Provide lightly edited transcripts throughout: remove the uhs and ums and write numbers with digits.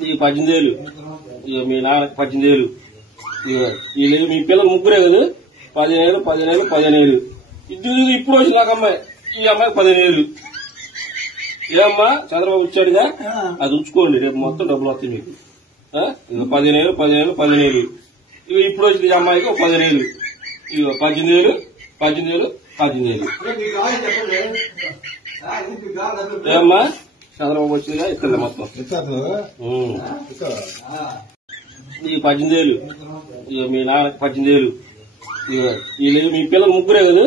ఈ 18,000 మీ నాన్నకి 18,000 వీళ్ళు మీ పిల్లలు ముగ్గురే కదా 15,000 ఇది ఇప్పుడు వచ్చిన నాకు అమ్మాయి ఈ అమ్మాయికి 15,000 ఏమ్మా చంద్రబాబు ఇచ్చాడుగా అది ఉంచుకోండి రేపు మొత్తం డబ్బులు వస్తాయి మీకు 15,000 ఇవి ఇప్పుడు వచ్చిన ఈ అమ్మాయికి 15,000 ఇవి 18,000 ఏమ్మా చంద్రబాబు వచ్చిందిగా ఇక్కడ మొత్తం ఈ 18,000 మీ నాన్నకి 18,000 వీళ్ళు మీ పిల్లలు ముగ్గురే కదా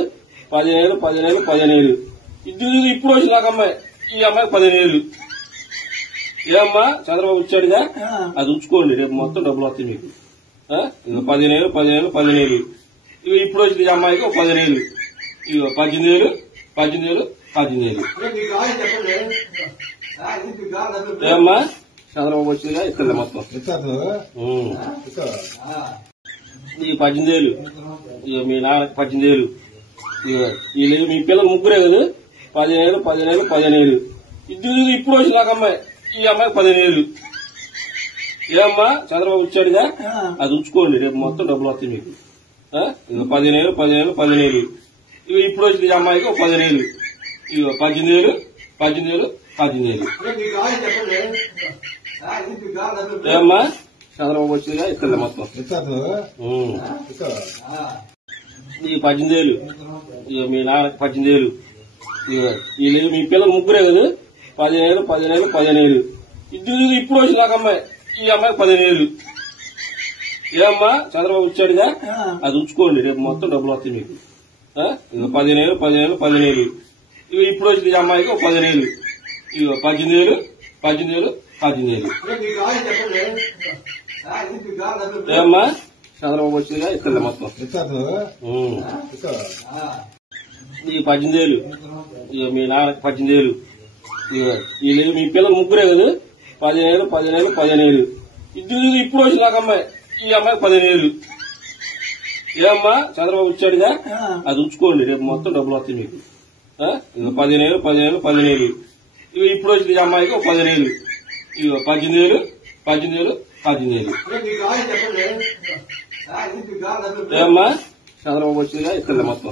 15,000 ఇది ఇప్పుడు వచ్చిన నాకు అమ్మాయి ఈ అమ్మాయికి 15,000 ఏమ్మా చంద్రబాబు ఇచ్చాడుగా అది ఉంచుకోండి రేపు మొత్తం డబ్బులు వస్తాయి మీకు 15,000 ఇవి ఇప్పుడు వచ్చిన ఈ అమ్మాయికి 15,000 ఇవి 18,000 ఏమ్మా చంద్రబాబు వచ్చిందిగా ఇక్కడ మొత్తం ఈ 18,000 మీ నాన్నకి 18,000 వీళ్ళు మీ పిల్లలు ముగ్గురే కదా 15,000 ఇది ఇప్పుడు వచ్చిన నాకు అమ్మాయి ఈ అమ్మాయికి 15,000 ఏమ్మా చంద్రబాబు ఇచ్చాడుగా అది ఉంచుకోండి రేపు మొత్తం డబ్బులు వస్తాయి మీకు 15,000 ఇవి ఇప్పుడు వచ్చిన ఈ అమ్మాయికి 15,000 ఇవి 18,000 ఏమ్మా చంద్రబాబు వచ్చిందిగా ఇక్కడ మొత్తం ఈ 18,000 మీ నాన్నకి 18,000 వీళ్ళు మీ పిల్లలు ముగ్గురే కదా 15,000 ఇది ఇప్పుడు వచ్చిన నాకు అమ్మాయి ఈ అమ్మాయికి 15,000 ఏమ్మా చంద్రబాబు ఇచ్చాడుగా అది ఉంచుకోండి రేపు మొత్తం డబ్బులు వస్తాయి మీకు 15,000 ఇవి ఇప్పుడు వచ్చిన ఈ అమ్మాయికి 15,000 ఇవి 18,000 ఏమ్మా చంద్రబాబు వచ్చిందిగా ఇక్కడ మొత్తం ఈ 18,000 మీ నాన్నకి 18,000 వీళ్ళు మీ పిల్లలు ముగ్గురే కదా 15,000 ఇది ఇప్పుడు వచ్చిన నాకు అమ్మాయి ఈ అమ్మాయికి 15,000 ఏమ్మా చంద్రబాబు ఇచ్చాడుగా అది ఉంచుకోండి రేపు మొత్తం డబ్బులు వస్తాయి మీకు 15,000 ఇవి ఇప్పుడు వచ్చిన ఈ అమ్మాయికి 15,000 ఇవి 18,000 ఏమ్మా చంద్రబాబు వచ్చిందిగా ఇక్కడ మొత్తం